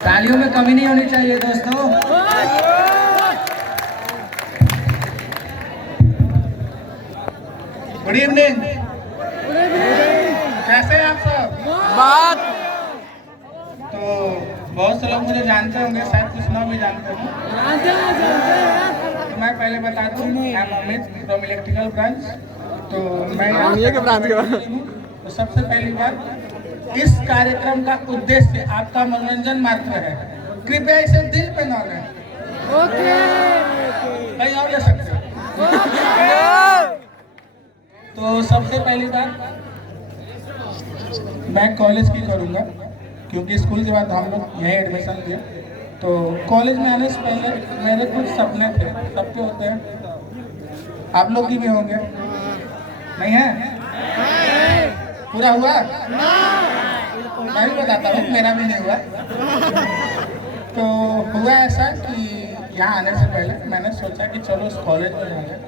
तालियों में कमी नहीं होनी चाहिए दोस्तों। गुड इवनिंग, कैसे हैं आप सब? बात तो बहुत से लोग मुझे जानते होंगे, शायद कुछ ना भी जानते हों। तो मैं पहले बता दूं, मैं अमित फ्रॉम इलेक्ट्रिकल ब्रांच। तो मैं ये के ब्रांच के बारे तो सबसे पहली बात, इस कार्यक्रम का उद्देश्य आपका मनोरंजन मात्र है। कृपया इसे दिल पे ना लें, कहीं और ले सकते हो। तो सबसे पहली बात, मैं कॉलेज की करूँगा क्योंकि स्कूल के बाद हम लोग यहीं एडमिशन लिया। तो कॉलेज में आने से पहले मेरे कुछ सपने थे, सबके होते हैं, आप लोग की भी होंगे, नहीं है? पूरा हुआ? मैं भी बताता हूँ, मेरा भी नहीं हुआ। तो हुआ ऐसा कि यहाँ आने से पहले मैंने सोचा कि चलो इस कॉलेज में जाए।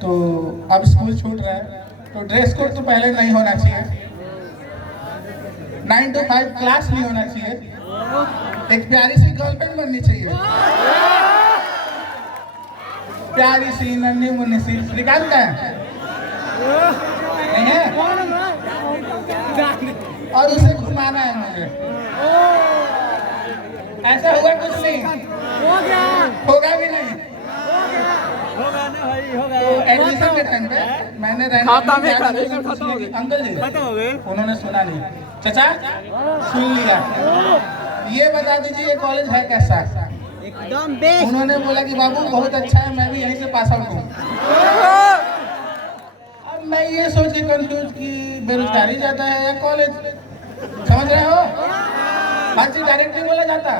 तो अब स्कूल छूट रहा है, तो ड्रेस कोड तो पहले नहीं होना चाहिए, 9 to 5 क्लास नहीं होना चाहिए, एक प्यारी सी गर्लफ्रेंड बननी चाहिए, प्यारी सी नन्ही मुन्नी सी। श्रीकांत का है? नहीं है? और उसे घुमाना है मुझे। ऐसा हुआ कुछ नहीं, होगा भी नहीं। तो एडमिशन के टाइम पे मैंने अंकल जी उन्होंने सुना नहीं, चाचा सुन लिया, ये बता दीजिए ये कॉलेज है कैसा? एकदम बेस्ट। उन्होंने बोला कि बाबू बहुत अच्छा है, मैं भी यहीं से पास आउट हूँ। अब मैं ये सोच के कंफ्यूज कि बेरोजगारी ज्यादा है या कॉलेज, समझ रहे हो? हर चीज डायरेक्ट नहीं बोला जाता।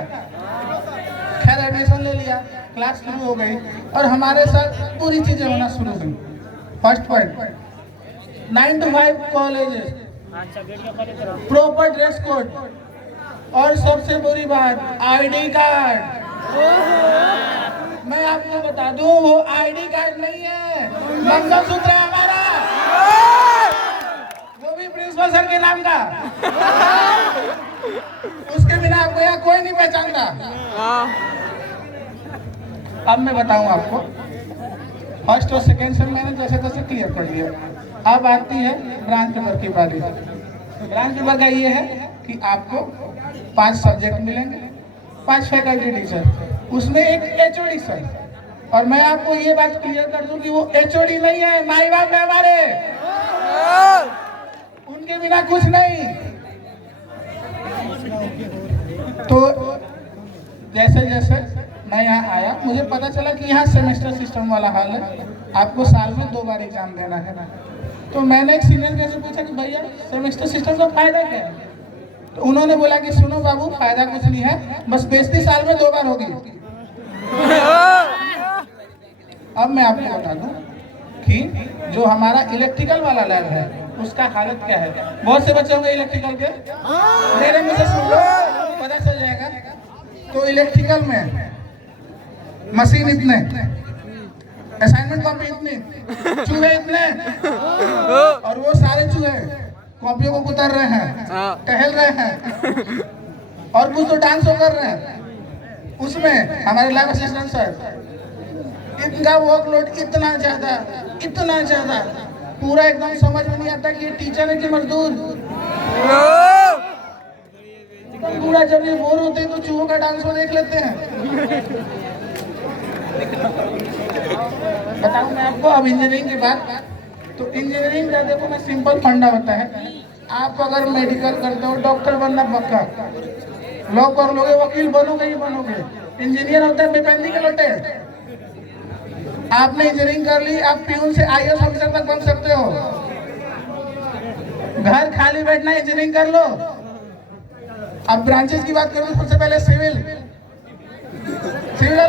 खैर एडमिशन ले लिया, क्लास शुरू हो गई और हमारे साथ पूरी चीजें होना शुरू हुई। First point, 9 to 5 colleges, proper dress code, और सबसे बुरी बात आईडी कार्ड। मैं आपको बता दूं, वो आईडी कार्ड नहीं है, मंगलसूत्र है हमारा, वो भी प्रिंसिपल सर के नाम का। उसके बिना आपको यहाँ कोई नहीं पहचानता। अब मैं बताऊं आपको, फर्स्ट और सेकेंड सेम मैंने जैसे तैसे क्लियर कर लिया। अब आती है ब्रांच पेपर की बारी। ब्रांच पेपर का ये है कि आपको 5 सब्जेक्ट मिलेंगे, 5 फैकल्टी टीचर, उसमें एक एचओडी सर। और मैं आपको ये बात क्लियर कर दूं कि वो एचओडी नहीं है, माई बाप है हमारे, उनके बिना कुछ नहीं। तो जैसे जैसे मैं यहाँ आया, मुझे पता चला कि यहाँ सेमेस्टर सिस्टम वाला हाल है, आपको साल में 2 बार एग्जाम देना है ना। तो मैंने एक सीनियर से पूछा कि भैया सेमेस्टर सिस्टम का फायदा क्या है? तो उन्होंने बोला कि सुनो बाबू, फायदा कुछ नहीं है, बस बेइज्जती साल में 2 बार होगी। अब मैं आपको बता दूं कि जो हमारा इलेक्ट्रिकल वाला लैब है उसका हालत क्या है। बहुत से बच्चे होंगे इलेक्ट्रिकल के, मेरे मुझे सुन लो, पता चल जाएगा। तो इलेक्ट्रिकल में मशीन इतने, असाइनमेंट कॉपी इतनी, चूहे इतने, और वो सारे चूहे कॉपियों को कुतर रहे हैं, टहल रहे हैं, और कुछ तो डांस कर रहे हैं। उसमें हमारे लैब असिस्टेंट सर, इनका वर्कलोड इतना ज्यादा, पूरा एकदम समझ में नहीं आता कि ये टीचर है कि मजदूर। पूरा जब ये बोर होते हैं तो चूहों का डांस वो देख लेते हैं। बताऊं मैं आपको अब इंजीनियरिंग की बात, तो इंजीनियरिंग का देखो मैं सिंपल फंडा होता है, आप अगर मेडिकल करते हो डॉक्टर बनना पक्का, लॉ कर लोगे वकील बनोगे ही बनोगे। इंजीनियर होता है बेबंदी के लोटे। आपने इंजीनियरिंग कर ली, आप पीयून से आईएएस ऑफिसर तक बन सकते हो। घर खाली बैठना, इंजीनियरिंग कर लो। अब ब्रांचेस की बात करूं तो सबसे पहले सिविल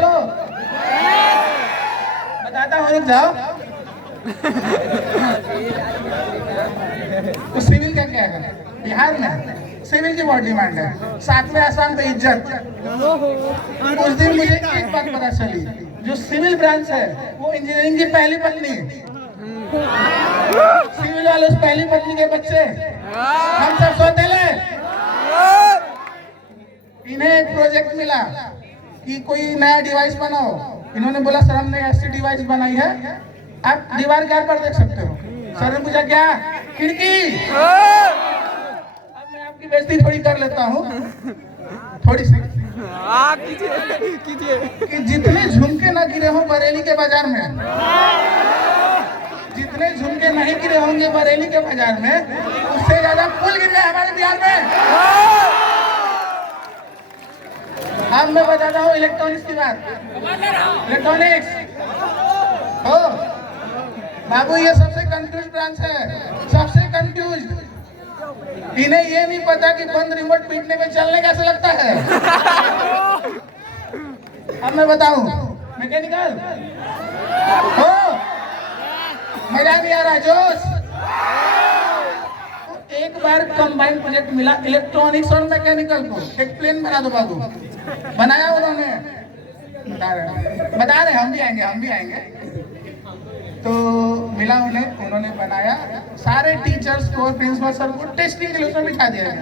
लो, बताता हूँ, रुक जाओ। तो सिविल का क्या है बिहार में? सिविल की बहुत डिमांड है, 7वें आसान पे इज्जत। उस दिन मुझे एक बात पता चली, जो सिविल ब्रांच है वो इंजीनियरिंग की पहली पत्नी, सिविल वाले उस पहली पत्नी के बच्चे हम सब सौतेले। इन्हें एक प्रोजेक्ट मिला कि कोई नया डिवाइस बनाओ। इन्होंने बोला सर हमने ऐसी डिवाइस बनाई है, आप दीवार के पर देख सकते हो। सर ने पूछा क्या? खिड़की। अब मैं आपकी बेइज्जती थोड़ी कर लेता हूँ, थोड़ी सी, कीजिए कि जितने झुमके ना गिरे हों बरेली के बाजार में, जितने झुमके नहीं गिरे होंगे बरेली के बाजार में, उससे ज्यादा पुल गिर गए हमारे बिहार में। अब मैं बताता हूँ इलेक्ट्रॉनिक्स की बात। इलेक्ट्रॉनिक्स हो बाबू, ये सबसे कंफ्यूज ब्रांच है, सबसे कंफ्यूज। इन्हें ये नहीं पता कि बंद रिमोट पीटने में चलने कैसे लगता है। अब मैं बताऊं मैकेनिकल हो, मजा नहीं आ रहा जोश। तो एक बार कंबाइंड प्रोजेक्ट मिला इलेक्ट्रॉनिक्स और मैकेनिकल को, एक प्लेन बना दो बाबू। बनाया उन्होंने, बता रहे हम भी आएंगे। तो मिला उन्होंने बनाया, सारे टीचर्स को और प्रिंसिपल सर को टेस्टिंग के लिए उसमें बिठा दिया गया।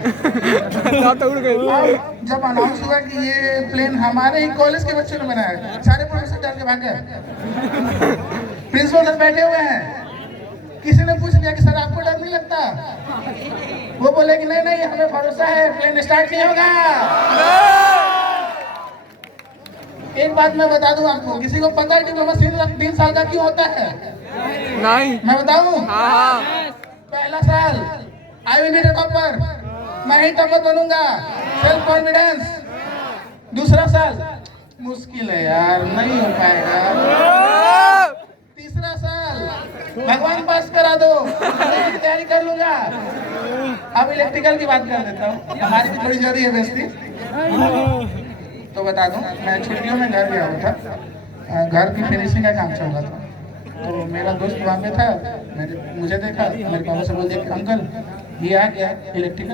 जब अनाउंस हुआ कि ये प्लेन हमारे ही कॉलेज के बच्चों ने बनाया है, सारे प्रोफेसर डर के भाग गए। प्रिंसिपल सर बैठे हुए हैं, किसी ने पूछ लिया कि सर आपको डर नहीं लगता? वो बोले कि नहीं हमें भरोसा है, प्लेन स्टार्ट नहीं होगा। एक बात मैं बता दूं आपको, किसी को पता है डिप्लोमा 3 साल का क्यों होता है? नहीं, मैं बताऊं? हाँ। पहला साल I will be the topper, मैं ही टॉपर बनूंगा, सेल्फ कॉन्फिडेंस। दूसरा साल मुश्किल है यार, नहीं हो पाएगा। तीसरा साल भगवान पास करा दो, मैं तैयारी कर लूंगा। अब इलेक्ट्रिकल की बात कर देता हूँ, हमारी भी थोड़ी जरूरी है बेइज्जती। तो बता दूं, मैं छुट्टियों में घर गया हुआ था, घर की फिनिशिंग का काम चल रहा था। तो मेरा दोस्त वहाँ पे था, मुझे देखा, मेरे पापा से बोल दिया कि अंकल ये आ गया इलेक्ट्रिकल